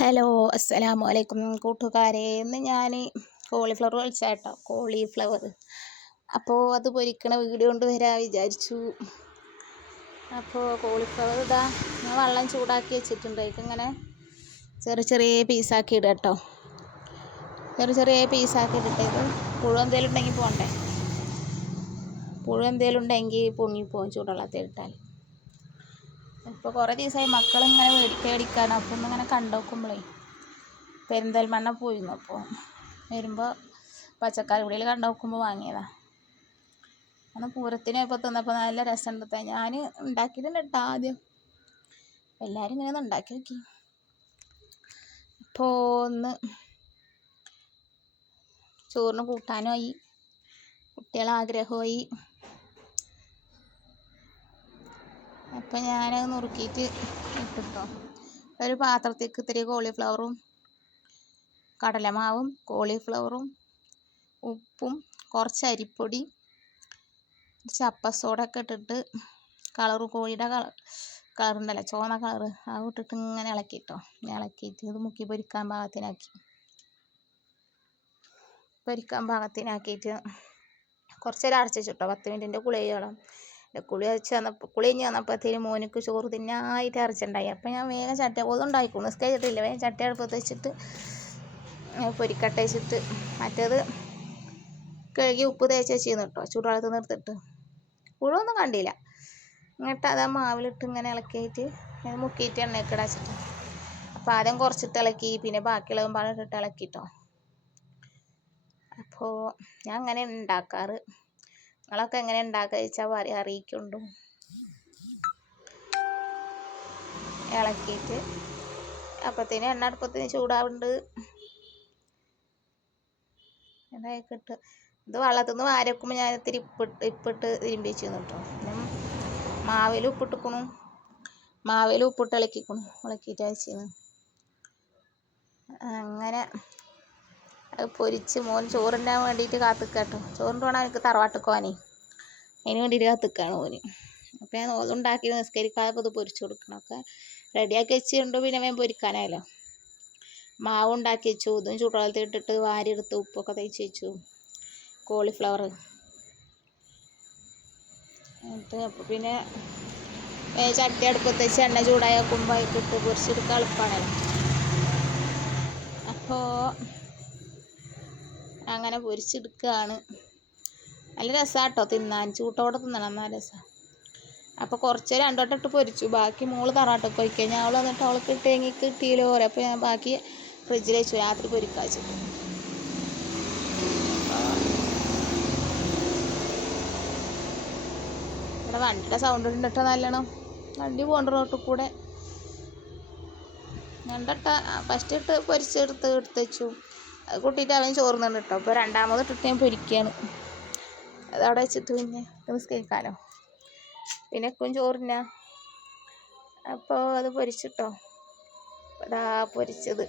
Hello അസ്സലാമു അലൈക്കും കൂട്ടുകാരെ. ഇന്ന് ഞാൻ കോളിഫ്ലവർ കഴിച്ചാട്ടോ. കോളിഫ്ലവർ അപ്പോൾ അത് പൊരിക്കണ വീഡിയോ കൊണ്ട് വരാൻ വിചാരിച്ചു. അപ്പോൾ കോളിഫ്ലവർ ഇതാ ഞാൻ വെള്ളം ചൂടാക്കി വെച്ചിട്ടുണ്ട്. ഇങ്ങനെ ചെറിയ ചെറിയ പീസാക്കി ഇടുക കേട്ടോ. ചെറിയ പീസാക്കി ഇട്ടിട്ട് ഇത് പുഴു എന്തെങ്കിലും ഉണ്ടെങ്കിൽ പോകണ്ടേ, പുഴു എന്തെങ്കിലും ഉണ്ടെങ്കിൽ പൊങ്ങിപ്പോവും ചൂടുവെള്ളത്തിൽ ഇട്ടാൽ. ഇപ്പോൾ കുറേ ദിവസമായി മക്കളിങ്ങനെ മേടിക്കാണ്. അപ്പം ഒന്നിങ്ങനെ കണ്ടു നോക്കുമ്പോഴേ പെരിന്തൽമണ്ണ പോയിരുന്നു. അപ്പോൾ വരുമ്പോൾ പച്ചക്കറി പിടിയിൽ കണ്ടു നോക്കുമ്പോൾ വാങ്ങിയതാണ്. അന്ന് പൂരത്തിന് ഇപ്പോൾ തിന്നപ്പോൾ നല്ല രസമുണ്ട്. ഞാൻ ഉണ്ടാക്കിയിട്ടുണ്ട് കേട്ടോ ആദ്യം. എല്ലാവരും ഇങ്ങനെ ഒന്ന് ഉണ്ടാക്കി നോക്കി. അപ്പോൾ ഒന്ന് ചോറിന് കൂട്ടാനുമായി, കുട്ടികളെ ആഗ്രഹമായി. അപ്പം ഞാനത് നുറുക്കിയിട്ട് ഇട്ടിട്ടോ. ഒരു പാത്രത്തേക്ക് ഇത്തിരി കോളിഫ്ലവറും കടലമാവും കോളിഫ്ലവറും ഉപ്പും കുറച്ച് അരിപ്പൊടി ചപ്പസോടൊക്കെ ഇട്ടിട്ട് കോഴിയുടെ കളറുണ്ടല്ലോ, ചുവന്ന കളറ്, അത് ഇട്ടിട്ട് ഇങ്ങനെ ഇളക്കിയിട്ടോ. ഇളക്കിയിട്ട് ഇത് മുക്കി പൊരിക്കാൻ പാകത്തിനാക്കിയിട്ട് കുറച്ച് നേരം അടച്ചു വെച്ചിട്ടോ. 10 മിനിറ്റിൻ്റെ കുളിയോളം. കുളി കഴിഞ്ഞ് വന്നപ്പോഴത്തേന് മോനിക്ക് ചോറ് തിന്നായിട്ട് അരച്ചുണ്ടായി. അപ്പം ഞാൻ വേഗം ചട്ടി ഒതുണ്ടായിക്കോളൂ, നിസ്കരിച്ചിട്ടില്ല, വേഗം ചട്ടി അടുപ്പത്ത് വെച്ചിട്ട് പൊരിക്കട്ട വെച്ചിട്ട് മറ്റേത് കഴുകി ഉപ്പ് തേച്ച് വെച്ചിരുന്നു കേട്ടോ. ചൂടുവെള്ളത്തിൽ നിർത്തിട്ട് പുഴുവൊന്നും കണ്ടില്ല. എന്നിട്ട് അത് മാവിലിട്ട് ഇങ്ങനെ ഇളക്കിയിട്ട് മുക്കിയിട്ട് എണ്ണയൊക്കെ ഇടച്ചിട്ട് അപ്പോൾ ആദ്യം കുറച്ചിട്ട് ഇളക്കി, പിന്നെ ബാക്കിയുള്ളതും പാടിട്ട് ഇളക്കിട്ടോ. അപ്പോൾ ഞാൻ അങ്ങനെ ഉണ്ടാക്കാറ്. നിങ്ങളൊക്കെ എങ്ങനെ ഉണ്ടാക്കുക വെച്ചാൽ അറിയിക്കുണ്ടോ. ഇളക്കിയിട്ട് അപ്പത്തേന് എണ്ണ അടുപ്പത്തിന് ചൂടാവുന്നുണ്ട്. ഇതായിക്കിട്ട് ഇത് വെള്ളത്തിൽ നിന്ന് വാരി വെക്കുമ്പോൾ ഞാൻ ഇത്തിരി ഇപ്പിട്ട് തിരുമ്പി വെച്ചിരുന്നു കേട്ടോ. പിന്നെ മാവിൽ ഉപ്പിട്ട് ഇളക്കിയിട്ട് വെച്ചിരുന്നു. അങ്ങനെ അത് പൊരിച്ച് മോൻ ചോറിനാൻ വേണ്ടിയിട്ട് കാത്തിക്കാട്ടോ. ചോറിൻ്റെ വേണം എനിക്ക് തറവാട്ടിൽ പോകാനേ, അതിന് വേണ്ടിയിട്ട് കാത്തിക്കാണ് മോന്. അപ്പോൾ ഞാൻ അതുണ്ടാക്കി നിസ്കരിക്കാതെ ഇത് പൊരിച്ചു കൊടുക്കണം. ഒക്കെ റെഡിയാക്കി വെച്ചിട്ടുണ്ട്. പിന്നെ വേഗം പൊരിക്കാനായല്ലോ. മാവ് ഉണ്ടാക്കി വെച്ചു, ഇതും ചൂടുവെള്ളത്തിൽ ഇട്ടിട്ട് വാരിയെടുത്ത് ഉപ്പൊക്കെ തേച്ച് വെച്ചു. കോളിഫ്ലവർ എന്നിട്ട് അപ്പോൾ പിന്നെ ചട്ടി അടുപ്പത്ത് വെച്ച് എണ്ണ ചൂടായ കുമ്പായിട്ട് ഇട്ട് പൊരിച്ചെടുക്കാൻ എളുപ്പമാണല്ലോ. അപ്പോൾ അങ്ങനെ പൊരിച്ചെടുക്കുകയാണ്. നല്ല രസമാട്ടോ തിന്നാൻ, ചൂട്ടോടെ തിന്നണം, നല്ല രസമാണ്. അപ്പോൾ കുറച്ച് 2 വട്ടം ഇട്ട് പൊരിച്ചു. ബാക്കി മോള് തറവാട്ടൊക്കെ പോയിക്കഴിഞ്ഞാൽ ഞങ്ങൾ വന്നിട്ട് അവൾക്ക് കിട്ടിയില്ലോ. അപ്പോൾ ഞാൻ ബാക്കി ഫ്രിഡ്ജിൽ വെച്ചു, രാത്രി പൊരിക്കാൻ വെച്ചിട്ട്. ഇവിടെ വണ്ടിയുടെ സൗണ്ട് ഉണ്ടിട്ടോ നല്ലോണം. വണ്ടി പോകേണ്ട റോട്ടിൽ കൂടെ. ഫസ്റ്റ് ഇട്ട് പൊരിച്ചെടുത്ത് വെച്ചു. അത് കൂട്ടിയിട്ട് അവൻ ചോറുന്നുണ്ട് കേട്ടോ. അപ്പോൾ രണ്ടാമത് ഇട്ടിട്ട് ഞാൻ പൊരിക്കുകയാണ്. അതവിടെ വെച്ചിട്ട് പിന്നെ നിസ്കരിക്കാമല്ലോ. പിന്നെ ചോറിന അപ്പോൾ അത് പൊരിച്ചിട്ടോ. അതാ പൊരിച്ചത്